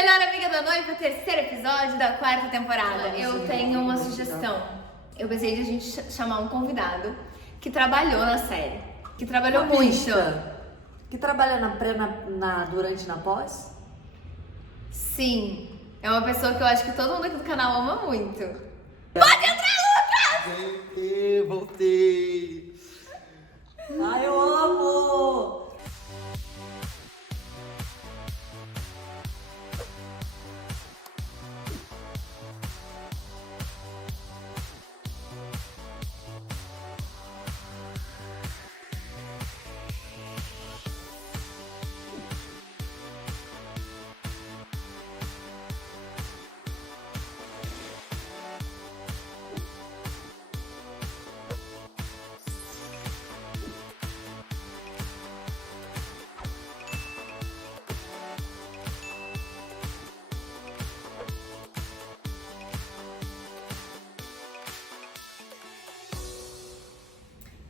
melhor amiga da noiva, terceiro episódio da quarta temporada. Eu tenho uma sugestão. Eu pensei de a gente chamar um convidado que trabalhou na série. Que trabalhou muito. Que trabalha na pré, durante e na pós? Sim. É uma pessoa que eu acho que todo mundo aqui do canal ama muito. Pode entrar, Lucas! Voltei! Ai, eu amo!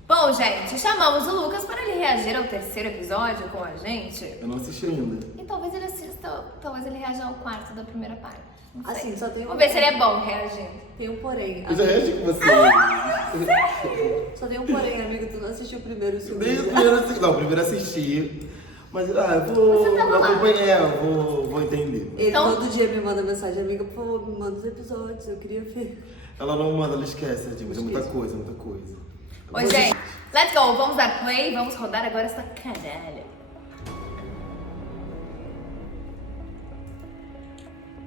Bom, gente, chamamos o Lucas para ele reagir ao terceiro episódio com a gente. Eu não assisti ainda. E talvez ele assista, talvez ele reaja ao quarto da primeira parte. Não sei. Assim, só tem um... Vamos ver se ele é bom reagindo. Tem um porém. Eu já reagi com você. Só tem um porém, amigo. Tu não assistiu o primeiro e o segundo. Nem o primeiro assisti. Não, o primeiro assisti. Mas eu Você tava lá. vou entender. Ele Então- todo dia me manda mensagem, amiga, por favor, me manda os episódios, eu queria ver. Ela não manda, ela esquece, tipo, é muita coisa, muita coisa. Oi, gente, let's go. Vamos dar play, vamos rodar agora essa caralho.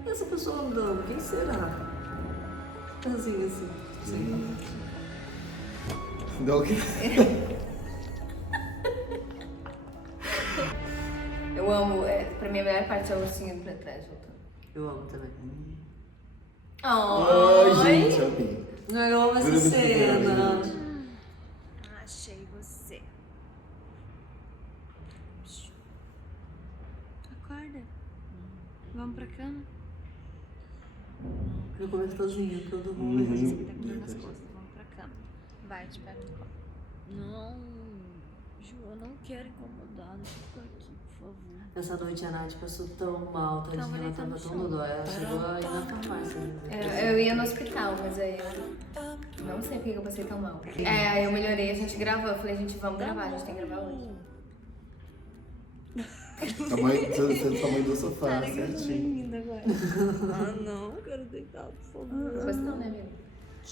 Essa pessoa andando, quem será? Assim. Sim. Deu o quê? Eu amo, pra mim a melhor parte é o ursinho pra trás voltando. Eu amo também. Ai, gente, amei. Eu amo essa Juro que cena. gente. Achei você. Acorda. Vamos pra cama? Eu começo sozinha, que eu durmo Uhum. mesmo. Você me dá dor nas costas. Vamos pra cama. Vai, te pego no colo. Não, Ju, eu não quero incomodar. Deixa eu ficar aqui, por favor. Essa noite a Nath passou tão mal, tadinha, Tava ela deitando tava no tão chão. no dó. Ela chegou aí na farmácia. Eu ia no hospital, mas aí eu não sei por que eu passei tão mal. Aí eu melhorei, a gente gravou. Eu falei, gente, vamos gravar, a gente tem que gravar hoje. Sua mãe do sofá, certinho. Linda agora. Ah, não, quero deitar, por favor. Depois não, né, amigo?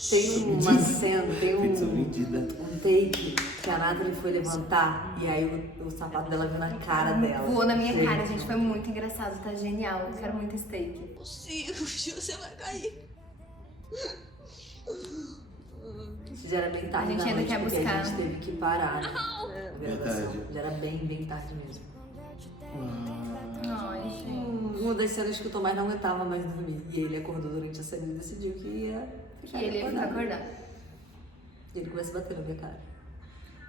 Tem uma cena, tem Pizza vendida. um take que a Nathalie foi levantar e aí o sapato dela veio na cara dela. Voou na minha cara, gente. Foi muito engraçado, tá genial. Eu quero muito steak. Possível, Ju, você vai cair. Já era bem tarde A gente da ainda noite, quer porque buscar. a gente teve que parar, né? Verdade. Já era bem tarde mesmo. Ai, gente. Uma das cenas que o Tomás não aguentava mais dormir. E ele acordou durante a cena e decidiu que ia Que ele ia ficar acordado. E ele começa a bater na minha cara.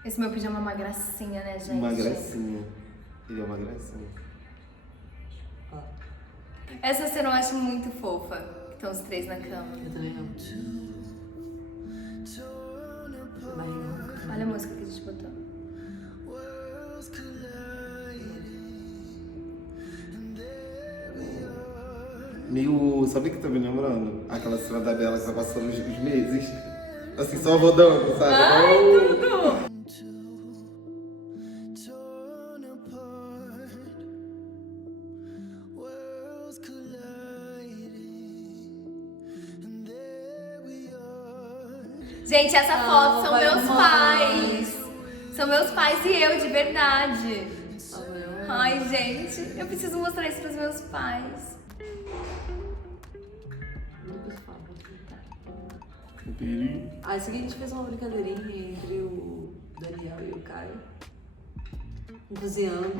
Esse meu pijama é uma gracinha, né, gente? Uma gracinha. Ele é uma gracinha. Ó, Essa cena eu acho muito fofa. Que estão os três na cama. eu também não. Barriga. Olha a música que a gente botou. Meio. Sabe o que tá me lembrando? Aquela cena da Bela que tá passando os meses. Assim, só rodando, sabe? Ai, Oh! tudo! Gente, essa foto são vai, meus mãe. pais. São meus pais e eu, de verdade. Ai, Ai, gente, eu preciso mostrar isso pros meus pais. Ah, esse aqui a gente fez uma brincadeirinha entre o Daniel e o Caio. Cozinhando.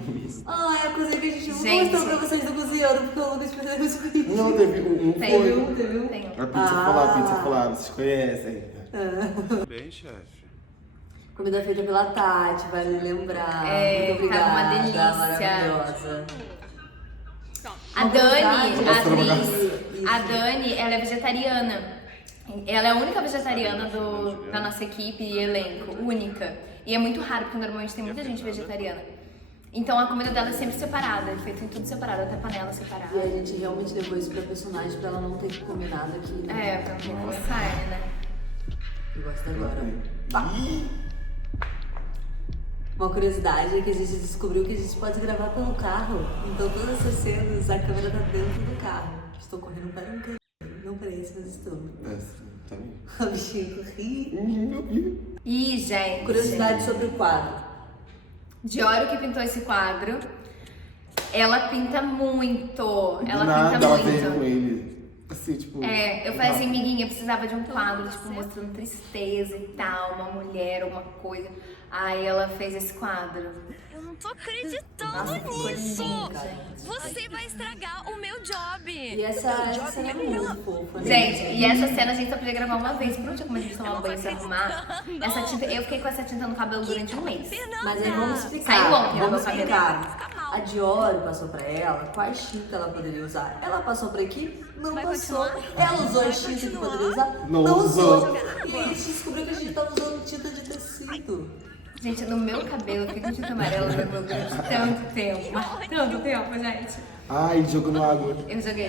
Ah, é a coisa que a gente não Gente. mostrou pra vocês do cozinhando, porque o Lucas perdeu isso comigo. Não, teve um. Teve Foi. um, teve um? Tem um. A pizza colar, vocês conhecem. Bem, chefe. Comida feita pela Tati, vale lembrar. É, Muito obrigada. tava uma delícia. Maravilhosa. A Dani, a Nossa, atriz, a Dani, ela é vegetariana. Ela é a única vegetariana da nossa equipe e elenco, única. E é muito raro, porque normalmente tem muita gente vegetariana. Então a comida dela é sempre separada, é feito em tudo separado, até panela separada. E a gente realmente levou isso pra personagem pra ela não ter que comer nada aqui. Né? É, pra não ter que coçar, né? Eu gosto agora. Pá. Uma curiosidade é que a gente descobriu que a gente pode gravar pelo carro. Então todas essas cenas, a câmera tá dentro do carro. Estou correndo para um canto. Não parece, mas estou. Tá bem. O bichinho corri. Ih, gente. Curiosidade sobre o quadro. Diório que pintou esse quadro, ela pinta muito. Ela Nada pinta a ver com muito. ele. Assim, tipo. É, eu falei assim, amiguinha, precisava de um quadro, tipo, mostrando tristeza e tal, uma mulher, uma coisa. Aí ela fez esse quadro. Eu não tô acreditando Nossa, ficou nisso! lindo, gente. Você vai estragar o meu job! E essa cena é muito fofa, né? Gente, e essa cena a gente só podia gravar uma vez por dia, como a gente tomar banho e se arrumar. Essa tinta, eu fiquei com essa tinta no cabelo durante um mês. Mas aí vamos explicar. Saiu ontem, Vamos né, meu explicar. A Dior passou pra ela quais tintas ela poderia usar. Ela passou pra aqui? Não passou. Ela usou as tintas que poderia usar? Não usou. E aí a gente descobriu que a gente tava usando tinta de tecido. Gente, no meu cabelo, eu fiquei com tinta amarela no meu cabelo durante tanto tempo. Mas tanto tempo, gente. Ai, jogo no água. Eu joguei.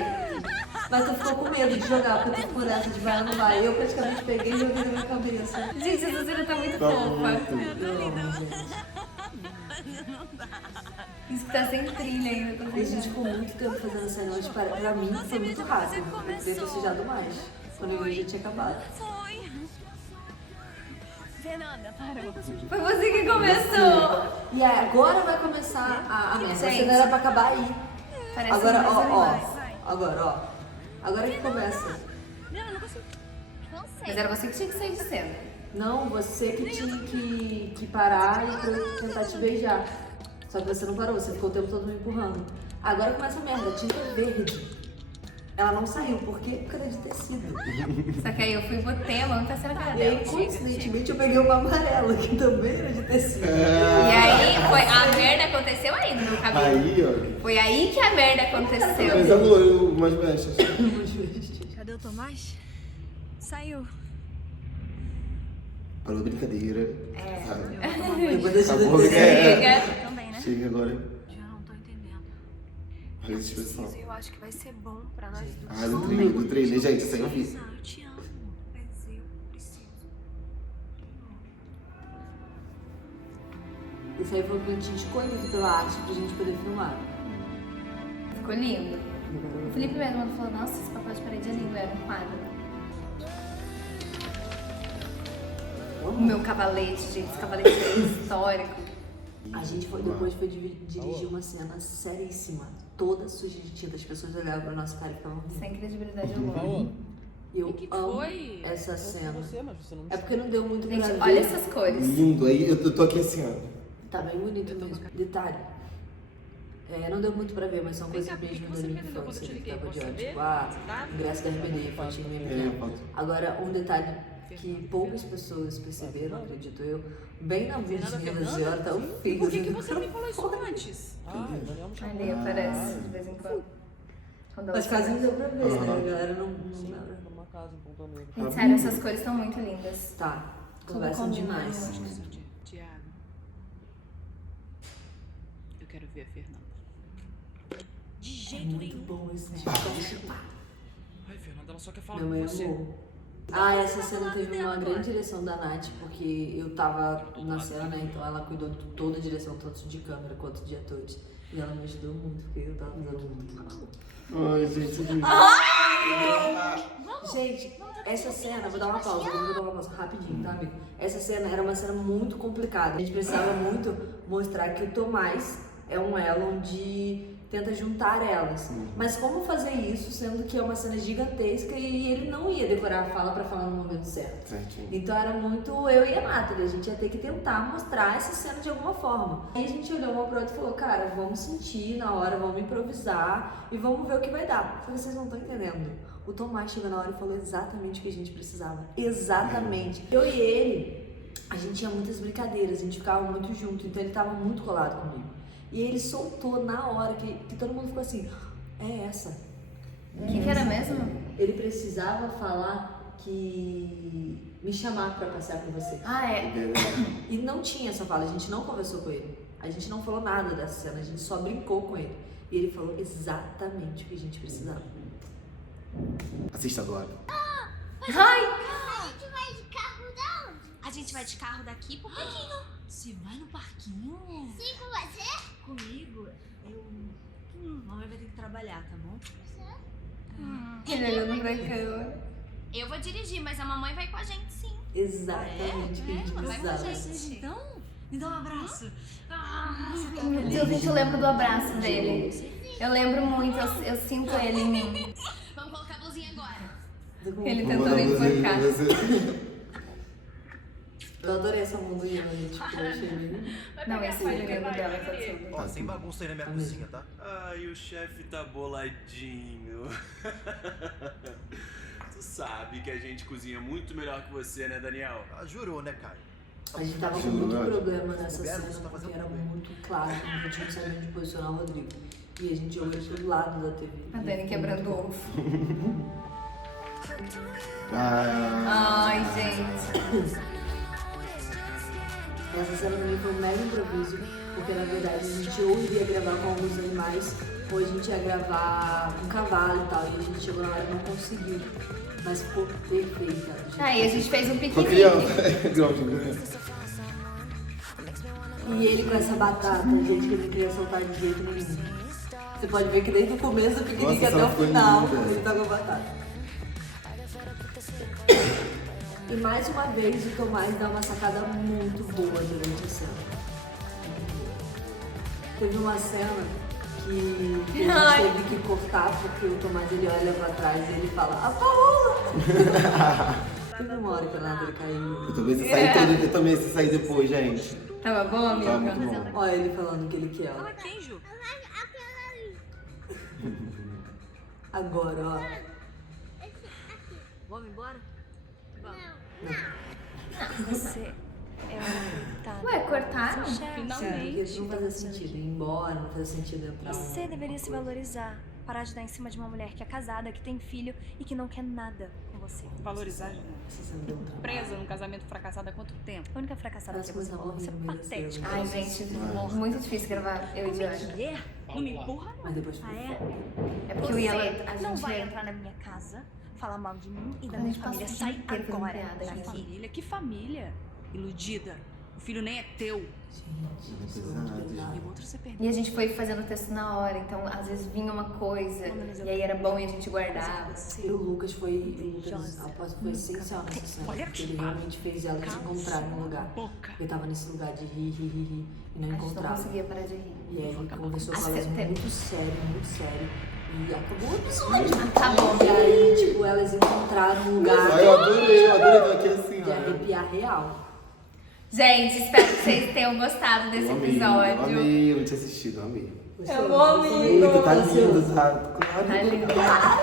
Mas tu ficou com medo de jogar, porque tu ficou nessa de vai ou não vai. Eu praticamente peguei e joguei na minha cabeça. Gente, essa cena tá muito Tá fofa. muito. Eu amo, gente. Isso tá sem trilha ainda, tô E a gente vendo. ficou muito tempo fazendo essa noite. Pra mim foi muito rápido. Eu poderia ter sujado mais. Quando eu vi, já tinha acabado. Foi! Fernanda, parou. Foi você que começou. E aí, agora vai começar a merda. Essa Gente. cena era pra acabar aí. Parece Agora, um desenho. ó. Agora, ó. Agora que começa. Não, eu não consigo. Não Mas sei. era você que tinha que sair de cena. Não, você que tinha que parar e pra eu tentar te beijar. Só que você não parou, você ficou o tempo todo me empurrando. Agora começa a merda, tinta verde. Ela não saiu, por quê? Porque era de tecido. Só que aí eu fui e botei a mão e passei na cara E dela. aí, coincidentemente, eu peguei uma amarela, que também era de tecido. E aí, a merda aconteceu aí no meu cabelo. Aí, ó. Foi aí que a merda Mas aconteceu. a loira, umas mechas. Cadê o Tomás? Saiu. Parou a brincadeira. É. Sabe? Depois da Acabou, tinta é. Chega. Também, né? Chega agora. Já não tô entendendo. Olha a expressão. Eu acho que vai ser bom pra nós dois. Ah, do trailer, gente, isso aí eu vi. Eu te amo, mas eu preciso. Isso aí foi o que a gente escolhido pela arte pra gente poder filmar. Ficou lindo. O Felipe mesmo falou, nossa, esse papel de parede é lindo, era um quadro. O meu cavalete, gente, esse cavalete é histórico. A gente depois foi dirigir uma cena seríssima, toda suja de tinta. As pessoas olhavam pra nossa cara e ficavam rindo. Sem credibilidade alguma. E eu que amo foi? essa cena. Você, mas você não É porque não deu muito pra Gente, ver. olha essas cores. Lindo. Aí eu tô aqui assim, ó. Tá bem bonito mesmo. Detalhe. Não deu muito pra ver, mas são coisas mesmo da minha infância. Que tava de ódio. Tipo, ingresso da RBD, infantil mesmo. foto. Agora, um detalhe que poucas pessoas perceberam, acredito eu, bem na bundinha da Dior tá um fio. Por que você não me falou isso antes? Ah, o Daniel me chamou. Ali aparece de vez em quando. Quando ela Mas quase não deu pra ver, né? Aham. A galera não. Numa casa em Ponta Negra. Gente, sério, essas cores estão muito lindas. Tá, conversam combina, demais. Tiago, eu quero ver a Fernanda. De É jeito muito nenhum. bom esse tipo. Ai, Fernanda, ela só quer falar Minha com mãe você. amou. Essa cena teve uma grande direção da Nath, porque eu tava na cena, né? Então ela cuidou de toda a direção, tanto de câmera quanto de atores. E ela me ajudou muito, porque eu tava fazendo muito mal. Ai, gente. Gente, essa cena, vou dar uma pausa rapidinho, tá, amigo? Essa cena era uma cena muito complicada. A gente precisava muito mostrar que o Tomás é um elo onde tenta juntar elas. Mas como fazer isso, sendo que é uma cena gigantesca e ele não ia decorar a fala pra falar no momento certo? Certinho. Então era muito eu e a Nathalie, a gente ia ter que tentar mostrar essa cena de alguma forma. Aí a gente olhou uma pro outro e falou, cara, vamos sentir na hora, vamos improvisar e vamos ver o que vai dar. Eu falei, vocês não estão entendendo. O Tomás chegou na hora e falou exatamente o que a gente precisava. Exatamente. Eu e ele, a gente tinha muitas brincadeiras, a gente ficava muito junto, então ele tava muito colado comigo. E ele soltou na hora, que todo mundo ficou assim, é essa. O que era mesmo? Ele precisava falar que me chamar pra passear com você. Ah, é. E não tinha essa fala, a gente não conversou com ele. A gente não falou nada dessa cena, a gente só brincou com ele. E ele falou exatamente o que a gente precisava. Assista agora. Ai! A gente vai de carro da onde? A gente vai de carro daqui pro parquinho. Você vai no parquinho? Sim, com você? Comigo? Mamãe vai ter que trabalhar, tá bom? Ele olhando pra câmera. Eu vou dirigir, mas a mamãe vai com a gente sim. Exatamente o que a gente Ela vai com a precisava. gente. Então, me dá um abraço. Você tá Meu Deus, gente, eu lembro do abraço dele. Eu lembro muito, eu sinto ele em mim. Vamos colocar a blusinha agora. Ele Vou tentando mandar você- enforcar. você- Eu adorei essa mundoinha, gente. Tipo, eu achei bem... Não, esse segredo dela tá tudo. Ó, sem bagunça aí na minha cozinha, tá? Ai, o chefe tá boladinho. Tu sabe que a gente cozinha muito melhor que você, né, Daniel? Ah, jurou, né, Caio? A gente tava com muito problema nessa cena, porque era muito claro, a gente não sabia onde posicionar o Rodrigo. E a gente olhou pro lado da TV. A Dani quebrando o ovo. Ah, Ai, gente. Essa cena também foi um mega improviso, porque na verdade a gente ou iria gravar com alguns animais, ou a gente ia gravar com cavalo e tal, e a gente chegou na hora e não conseguiu. Mas ficou perfeita. Aí a gente fez um tô piquenique. criança. Igual de criança. E ele com essa batata, gente, que ele não queria soltar de jeito nenhum. Você pode ver que desde o começo do piquenique Nossa, até o ela ficou final, linda. ele tá com a batata. E mais uma vez o Tomás dá uma sacada muito boa durante a cena. Teve uma cena que a Ai. gente teve que cortar porque o Tomás ele olha pra trás e ele fala, a Paola! Teve uma hora que a Nathalie caiu. Eu também se sair depois, gente. Tava bom, amiga? Tá muito bom. Olha ele falando que ele quer. Ó. Fala queijo. Agora, ó. Vamos embora? Você é uma Ué, cortaram? Porque isso não fazia sentido. Ir embora, não fazia sentido entrar. Você deveria se valorizar. Parar de dar em cima de uma mulher que é casada, que tem filho e que não quer nada com você. Valorizar, né? Essa cena deu um trabalho. Presa num casamento fracassado há quanto tempo? A única fracassada que Parece você coisa falou, você é horrível, meu Deus. patética. Ai, gente, muito difícil gravar eu e Como é Diana. que é? Não me empurra, não. Mas depois Ah, foi é? foda. É porque eu e ela, a Não gente vai entrar na minha casa, falar mal de mim e da A minha gente família. passa o Sai dia inteiro fazendo agora piada, daqui. gente. Família? Que família? Iludida. O filho nem é teu. Gente, isso é muito E pesado. o outro você perdeu. E a gente foi fazendo o texto na hora, então às vezes vinha uma coisa e aí era bom e a gente guardava. E o Lucas foi, após foi essencial nessa cena, Olha porque aqui. ele realmente fez elas se encontrarem no lugar. Boca. Ele tava nesse lugar de rir e não A gente não encontrava. conseguia parar de rir. E aí ele conversou com Acho elas que até- muito sério. E acabou o episódio. Acabou. E aí, tipo, elas encontraram um lugar Ai, eu adorei tô aqui assim, de ó. arrepiar real. Gente, espero que vocês tenham gostado desse Eu amei, episódio. eu amei, eu não tinha assistido, eu amei. Eu vou, amigo. Eita, tá lindo, tá? Tá lindo.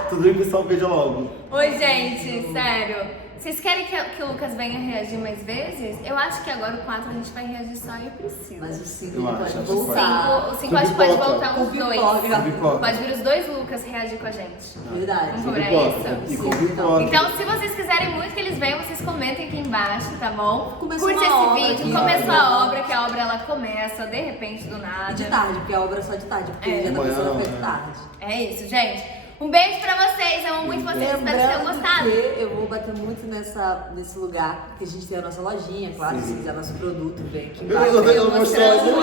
Tudo bem, pessoal, veja logo. Oi, gente, sério. Vocês querem que o Lucas venha reagir mais vezes? Eu acho que agora o 4 a gente vai reagir só em Priscila. Mas o 5 Eu pode acho, acho voltar. O 5 acho que pode pipoca. voltar Com os dois. pipoca. Pipoca. Pode vir os dois Lucas reagir com a gente. Verdade. Vamos cobrar Pipoca. isso? E com pipoca. Então, se vocês quiserem muito que eles venham, vocês comentem aqui embaixo, tá bom? Começou Curte uma esse obra vídeo, aqui. começou a obra, que a obra ela começa de repente do E nada. de tarde, porque a obra é só de tarde, porque É. já tá Amanhã começando a não, ficar de né? tarde. É isso, gente. Um beijo pra vocês, amo muito vocês, espero que tenham Lembrando gostado. que eu vou bater muito nesse lugar, que a gente tem a nossa lojinha, claro, se quiser nosso produto, vem aqui embaixo. Eu mostrando.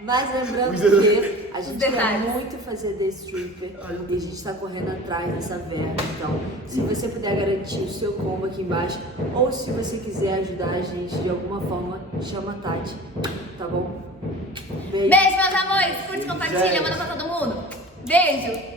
Mas lembrando Os que a gente quer detalhes. muito fazer The Stripper e a gente está correndo atrás dessa verba. Então, se você puder garantir o seu combo aqui embaixo, ou se você quiser ajudar a gente de alguma forma, chama a Tati, tá bom? Beijo. Beijo, meus amores. Curte, compartilha, manda pra todo mundo. Beijo.